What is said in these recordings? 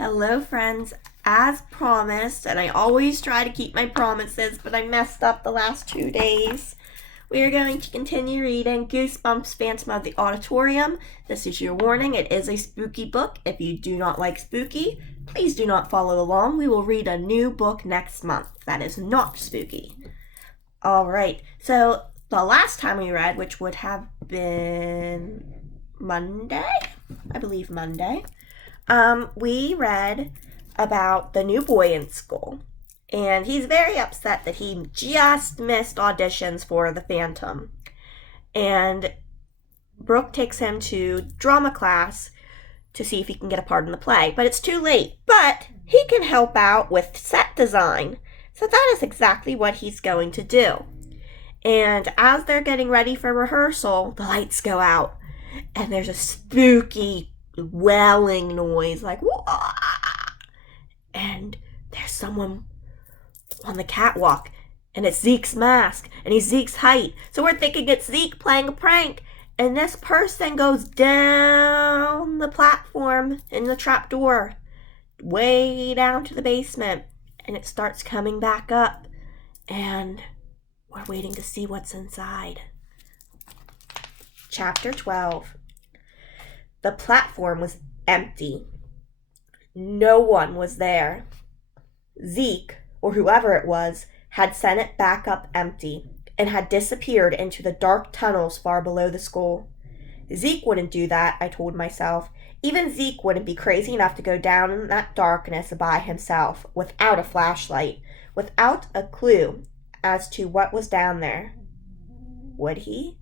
Hello, friends. As promised, and I always try to keep my promises, but I messed up the last 2 days. We are going to continue reading Goosebumps Phantom of the Auditorium. This is your warning. It is a spooky book. If you do not like spooky, please do not follow along. We will read a new book next month that is not spooky. All right. So the last time we read, which would have been Monday, I believe Monday, we read about the new boy in school. And he's very upset that he just missed auditions for the Phantom. And Brooke takes him to drama class to see if he can get a part in the play. But it's too late. But he can help out with set design. So that is exactly what he's going to do. And as they're getting ready for rehearsal, the lights go out. And there's a spooky wailing noise, like, wah! And there's someone on the catwalk, and it's Zeke's mask, and he's Zeke's height. So we're thinking it's Zeke playing a prank. And this person goes down the platform in the trapdoor, way down to the basement, and it starts coming back up. And we're waiting to see what's inside. Chapter 12. The platform was empty. No one was there. Zeke, or whoever it was, had sent it back up empty and had disappeared into the dark tunnels far below the school. Zeke wouldn't do that, I told myself. Even Zeke wouldn't be crazy enough to go down in that darkness by himself, without a flashlight, without a clue as to what was down there. Would he?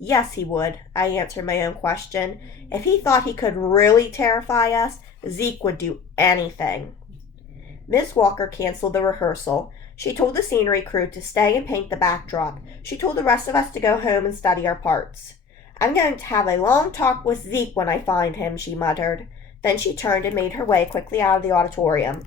Yes, he would, I answered my own question. If he thought he could really terrify us, Zeke would do anything. Miss Walker canceled the rehearsal. She told the scenery crew to stay and paint the backdrop. She told the rest of us to go home and study our parts. I'm going to have a long talk with Zeke when I find him, she muttered. Then she turned and made her way quickly out of the auditorium.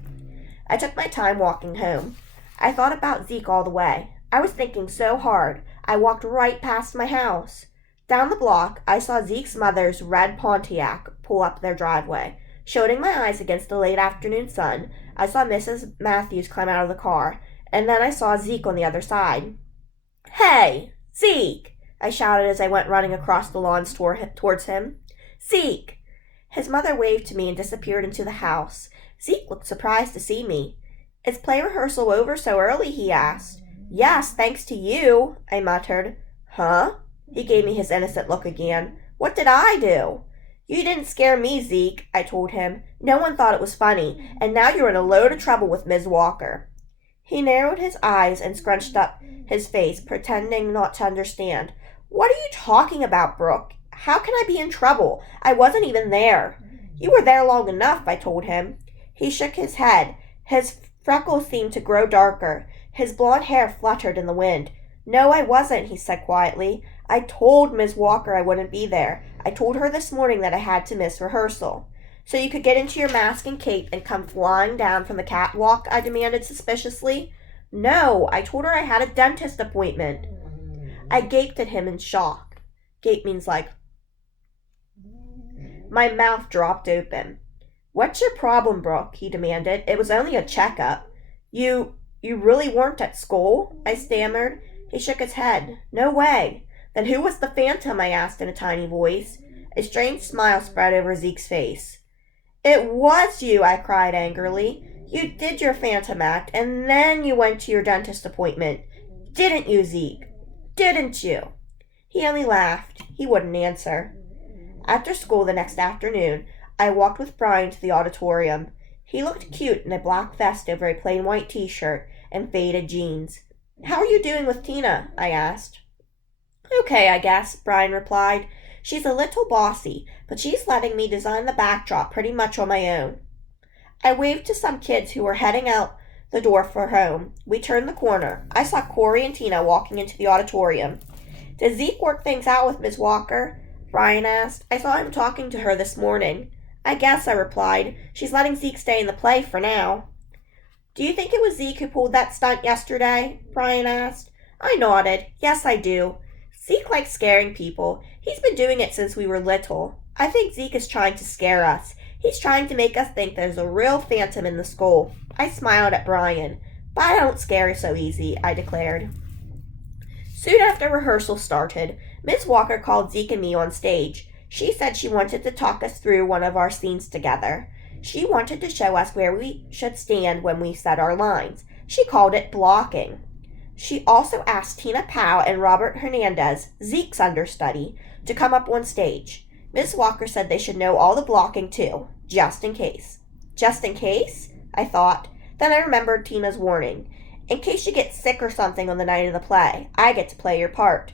I took my time walking home. I thought about Zeke all the way. I was thinking so hard. I walked right past my house. Down the block, I saw Zeke's mother's red Pontiac pull up their driveway. Shading my eyes against the late afternoon sun, I saw Mrs. Matthews climb out of the car, and then I saw Zeke on the other side. "Hey, Zeke!" I shouted as I went running across the lawns towards him. "Zeke!" His mother waved to me and disappeared into the house. Zeke looked surprised to see me. "Is play rehearsal over so early?" he asked. "Yes, thanks to you," I muttered. "Huh?" He gave me his innocent look again. "What did I do?" "You didn't scare me, Zeke," I told him. "No one thought it was funny, and now you're in a load of trouble with Ms. Walker." He narrowed his eyes and scrunched up his face, pretending not to understand. "What are you talking about, Brooke? How can I be in trouble? I wasn't even there." "You were there long enough," I told him. He shook his head. His freckles seemed to grow darker. His blonde hair fluttered in the wind. "No, I wasn't," he said quietly. "I told Miss Walker I wouldn't be there. I told her this morning that I had to miss rehearsal." "So you could get into your mask and cape and come flying down from the catwalk?" I demanded suspiciously. "No, I told her I had a dentist appointment." I gaped at him in shock. Gape means like... My mouth dropped open. "What's your problem, Brooke?" he demanded. "It was only a checkup." You really weren't at school?" I stammered. He shook his head. "No way." "Then who was the Phantom?" I asked in a tiny voice. A strange smile spread over Zeke's face. "It was you," I cried angrily. "You did your Phantom act, and then you went to your dentist appointment. Didn't you, Zeke? Didn't you?" He only laughed. He wouldn't answer. After school the next afternoon, I walked with Brian to the auditorium. He looked cute in a black vest over a plain white t-shirt and faded jeans. "How are you doing with Tina?" I asked. "Okay, I guess," Brian replied. "She's a little bossy, but she's letting me design the backdrop pretty much on my own." I waved to some kids who were heading out the door for home. We turned the corner. I saw Corey and Tina walking into the auditorium. "Did Zeke work things out with Miss Walker?" Brian asked. "I saw him talking to her this morning." "I guess," I replied. "She's letting Zeke stay in the play for now." "Do you think it was Zeke who pulled that stunt yesterday?" Brian asked. I nodded. "Yes, I do. Zeke likes scaring people. He's been doing it since we were little. I think Zeke is trying to scare us. He's trying to make us think there's a real phantom in the school. I smiled at Brian. But I don't scare so easy, I declared. Soon after rehearsal started, Miss Walker called Zeke and me on stage. She said she wanted to talk us through one of our scenes together. She wanted to show us where we should stand when we said our lines. She called it blocking. She also asked Tina Powell and Robert Hernandez, Zeke's understudy, to come up on stage. Miss Walker said they should know all the blocking too, just in case. Just in case? I thought. Then I remembered Tina's warning. In case you get sick or something on the night of the play, I get to play your part.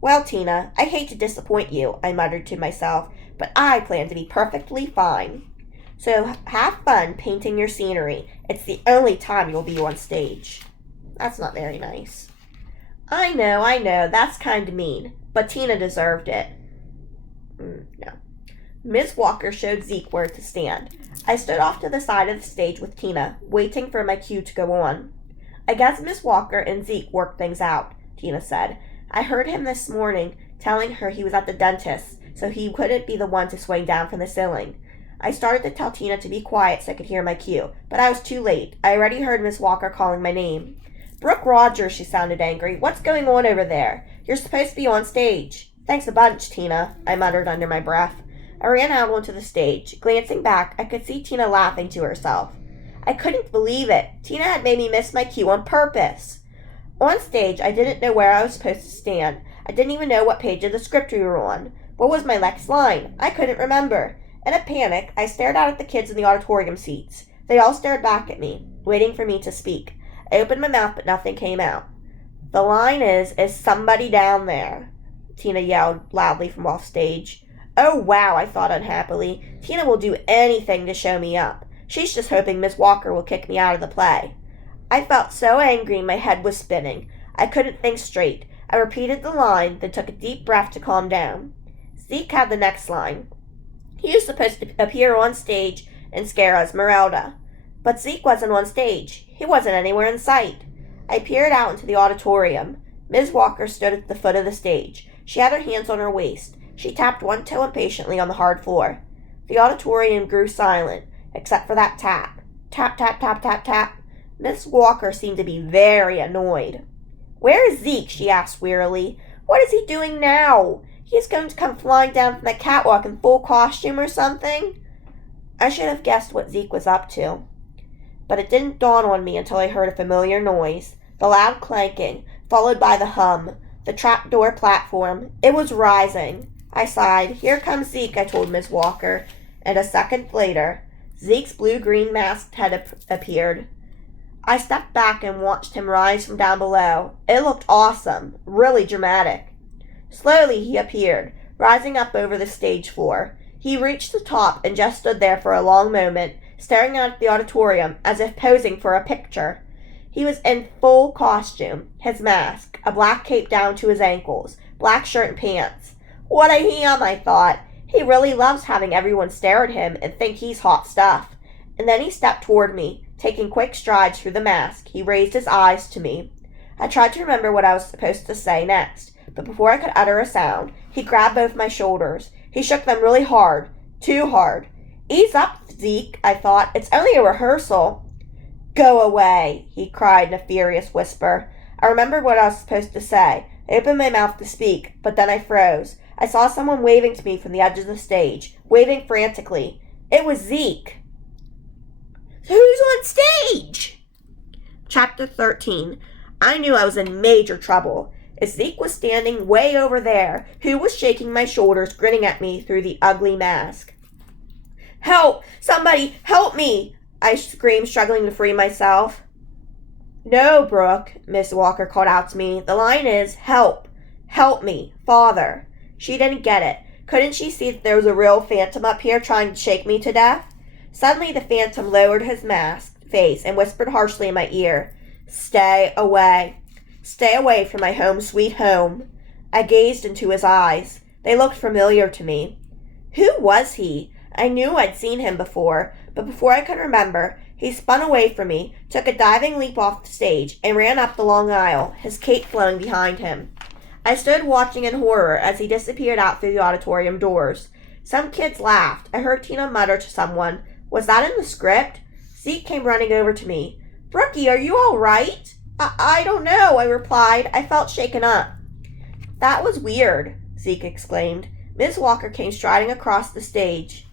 Well, Tina, I hate to disappoint you, I muttered to myself, but I plan to be perfectly fine. So have fun painting your scenery. It's the only time you'll be on stage. That's not very nice. I know, that's kind of mean, but Tina deserved it. No. Miss Walker showed Zeke where to stand. I stood off to the side of the stage with Tina, waiting for my cue to go on. I guess Miss Walker and Zeke worked things out, Tina said. I heard him this morning telling her he was at the dentist's, so he couldn't be the one to swing down from the ceiling. I started to tell Tina to be quiet so I could hear my cue, but I was too late. I already heard Miss Walker calling my name. Brooke Rogers, she sounded angry. What's going on over there? You're supposed to be on stage. Thanks a bunch, Tina, I muttered under my breath. I ran out onto the stage. Glancing back, I could see Tina laughing to herself. I couldn't believe it. Tina had made me miss my cue on purpose. On stage, I didn't know where I was supposed to stand. I didn't even know what page of the script we were on. What was my next line? I couldn't remember. In a panic, I stared out at the kids in the auditorium seats. They all stared back at me, waiting for me to speak. I opened my mouth, but nothing came out. The line is somebody down there? Tina yelled loudly from off stage. Oh, wow, I thought unhappily. Tina will do anything to show me up. She's just hoping Miss Walker will kick me out of the play. I felt so angry my head was spinning. I couldn't think straight. I repeated the line, then took a deep breath to calm down. Zeke had the next line. He was supposed to appear on stage and scare Esmeralda. But Zeke wasn't on stage. He wasn't anywhere in sight. I peered out into the auditorium. Miss Walker stood at the foot of the stage. She had her hands on her waist. She tapped one toe impatiently on the hard floor. The auditorium grew silent, except for that tap. Tap, tap, tap, tap, tap. Miss Walker seemed to be very annoyed. Where is Zeke? She asked wearily. What is he doing now? He's going to come flying down from the catwalk in full costume or something? I should have guessed what Zeke was up to. But it didn't dawn on me until I heard a familiar noise, the loud clanking, followed by the hum, the trapdoor platform. It was rising. I sighed. Here comes Zeke, I told Miss Walker, and a second later, Zeke's blue-green masked head appeared. I stepped back and watched him rise from down below. It looked awesome, really dramatic. Slowly he appeared, rising up over the stage floor. He reached the top and just stood there for a long moment, staring out at the auditorium as if posing for a picture. He was in full costume, his mask, a black cape down to his ankles, black shirt and pants. What a ham, I thought. He really loves having everyone stare at him and think he's hot stuff. And then he stepped toward me, taking quick strides through the mask. He raised his eyes to me. I tried to remember what I was supposed to say next, but before I could utter a sound, he grabbed both my shoulders. He shook them really hard, too hard. Ease up, Zeke, I thought. It's only a rehearsal. Go away, he cried in a furious whisper. I remembered what I was supposed to say. I opened my mouth to speak, but then I froze. I saw someone waving to me from the edge of the stage, waving frantically. It was Zeke. Who's on stage? Chapter 13. I knew I was in major trouble. As Zeke was standing way over there, who was shaking my shoulders, grinning at me through the ugly mask. Help! Somebody, help me! I screamed, struggling to free myself. No, Brooke, Miss Walker called out to me. The line is, help. Help me, Father. She didn't get it. Couldn't she see that there was a real phantom up here trying to shake me to death? Suddenly the phantom lowered his masked face and whispered harshly in my ear, Stay away. Stay away from my home sweet home. I gazed into his eyes. They looked familiar to me. Who was he? I knew I'd seen him before, but before I could remember, he spun away from me, took a diving leap off the stage, and ran up the long aisle, his cape flowing behind him. I stood watching in horror as he disappeared out through the auditorium doors. Some kids laughed. I heard Tina mutter to someone, "Was that in the script?" Zeke came running over to me. "Brookie, are you all right?" I don't know, I replied. I felt shaken up. "That was weird," Zeke exclaimed. Miss Walker came striding across the stage,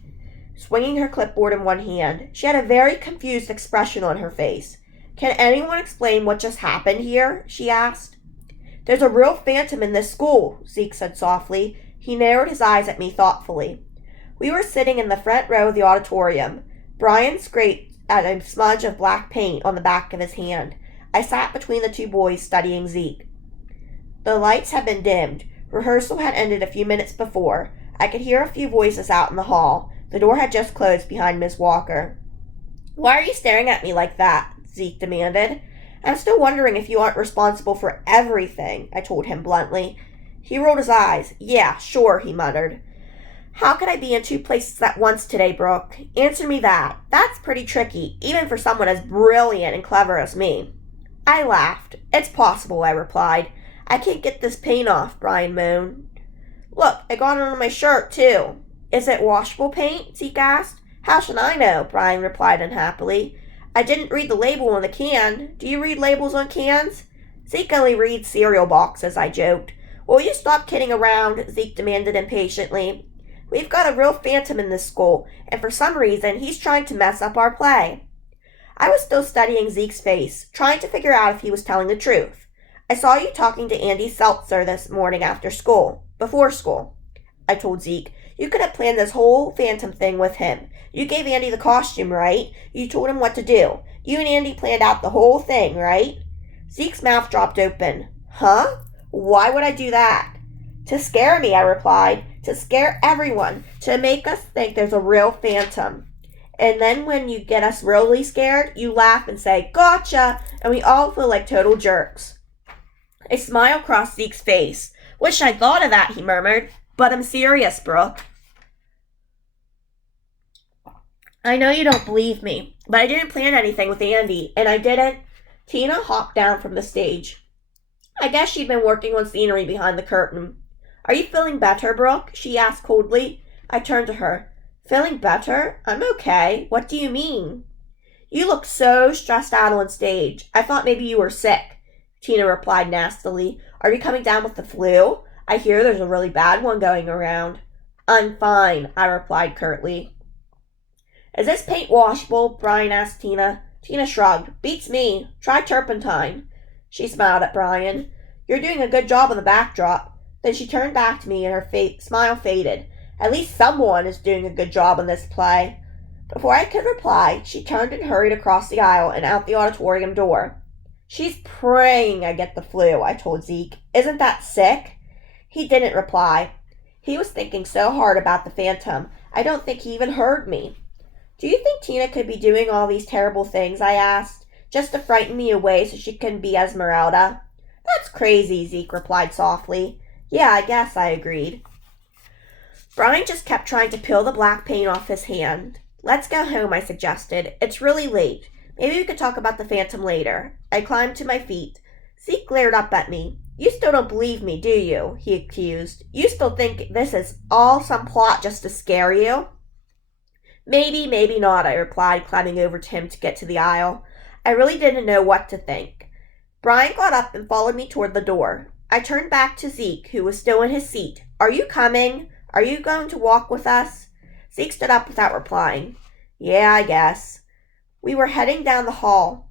swinging her clipboard in one hand. She had a very confused expression on her face. "Can anyone explain what just happened here?" she asked. "There's a real phantom in this school," Zeke said softly. He narrowed his eyes at me thoughtfully. We were sitting in the front row of the auditorium. Brian scraped at a smudge of black paint on the back of his hand. I sat between the two boys studying Zeke. The lights had been dimmed. Rehearsal had ended a few minutes before. I could hear a few voices out in the hall. The door had just closed behind Miss Walker. "Why are you staring at me like that?" Zeke demanded. "I'm still wondering if you aren't responsible for everything," I told him bluntly. He rolled his eyes. "Yeah, sure," he muttered. "How could I be in two places at once today, Brooke? Answer me that. That's pretty tricky, even for someone as brilliant and clever as me." I laughed. "It's possible," I replied. "I can't get this paint off," Brian moaned. "Look, I got it on my shirt, too." "Is it washable paint?" Zeke asked. "How should I know?" Brian replied unhappily. "I didn't read the label on the can. Do you read labels on cans?" "Zeke only reads cereal boxes," I joked. "Will you stop kidding around?" Zeke demanded impatiently. "We've got a real phantom in this school, and for some reason he's trying to mess up our play." I was still studying Zeke's face, trying to figure out if he was telling the truth. "I saw you talking to Andy Seltzer this morning before school," I told Zeke. "You could have planned this whole phantom thing with him. You gave Andy the costume, right? You told him what to do. You and Andy planned out the whole thing, right?" Zeke's mouth dropped open. "Huh? Why would I do that?" "To scare me," I replied. "To scare everyone. To make us think there's a real phantom. And then when you get us really scared, you laugh and say, 'Gotcha!' and we all feel like total jerks." A smile crossed Zeke's face. "Wish I'd thought of that," he murmured. "But I'm serious, Brooke. I know you don't believe me, but I didn't plan anything with Andy, and I didn't." Tina hopped down from the stage. I guess she'd been working on scenery behind the curtain. "Are you feeling better, Brooke?" she asked coldly. I turned to her. "Feeling better? I'm okay. What do you mean?" "You look so stressed out on stage. I thought maybe you were sick," Tina replied nastily. "Are you coming down with the flu? I hear there's a really bad one going around." "I'm fine," I replied curtly. "Is this paint washable?" Brian asked Tina. Tina shrugged. "Beats me. Try turpentine." She smiled at Brian. "You're doing a good job on the backdrop." Then she turned back to me and her smile faded. "At least someone is doing a good job on this play." Before I could reply, she turned and hurried across the aisle and out the auditorium door. "She's praying I get the flu," I told Zeke. "Isn't that sick?" He didn't reply. He was thinking so hard about the phantom, I don't think he even heard me. "Do you think Tina could be doing all these terrible things?" I asked, "just to frighten me away so she couldn't be Esmeralda?" "That's crazy," Zeke replied softly. "Yeah, I guess," I agreed. Brian just kept trying to peel the black paint off his hand. "Let's go home," I suggested. "It's really late. Maybe we could talk about the phantom later." I climbed to my feet. Zeke glared up at me. "You still don't believe me, do you?" he accused. "You still think this is all some plot just to scare you?" "Maybe, maybe not," I replied, climbing over to him to get to the aisle. I really didn't know what to think. Brian got up and followed me toward the door. I turned back to Zeke, who was still in his seat. "Are you coming? Are you going to walk with us?" Zeke stood up without replying. "Yeah, I guess." We were heading down the hall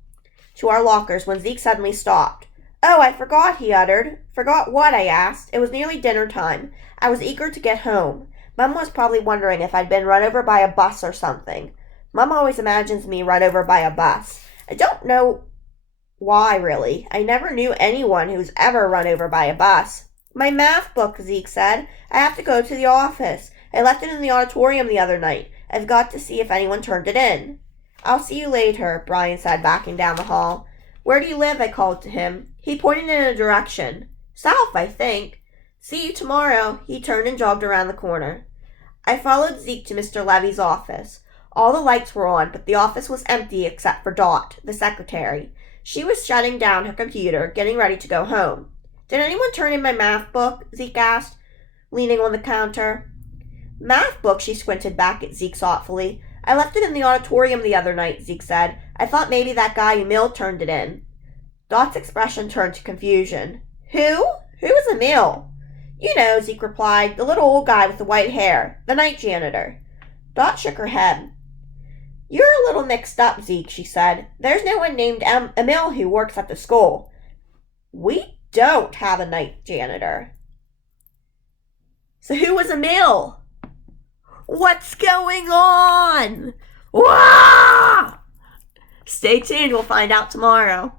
to our lockers when Zeke suddenly stopped. "Oh, I forgot," he uttered. "Forgot what?" I asked. It was nearly dinner time. I was eager to get home. Mum was probably wondering if I'd been run over by a bus or something. Mum always imagines me run over by a bus. I don't know why, really. I never knew anyone who's ever run over by a bus. "My math book," Zeke said. "I have to go to the office. I left it in the auditorium the other night. I've got to see if anyone turned it in." "I'll see you later," Brian said, backing down the hall. "Where do you live?" I called to him. He pointed in a direction. "South, I think." "See you tomorrow." He turned and jogged around the corner. I followed Zeke to Mr. Levy's office. All the lights were on, but the office was empty except for Dot, the secretary. She was shutting down her computer, getting ready to go home. "Did anyone turn in my math book?" Zeke asked, leaning on the counter. Math book, she squinted back at Zeke thoughtfully. I left it in the auditorium the other night, Zeke said. I thought maybe that guy Emil turned it in. Dot's expression turned to confusion. Who? Who is Emil? You know, Zeke replied, the little old guy with the white hair, the night janitor. Dot shook her head. You're a little mixed up, Zeke, she said. There's no one named Emil who works at the school. We don't have a night janitor. So who was Emil? What's going on? Wah! Stay tuned, we'll find out tomorrow.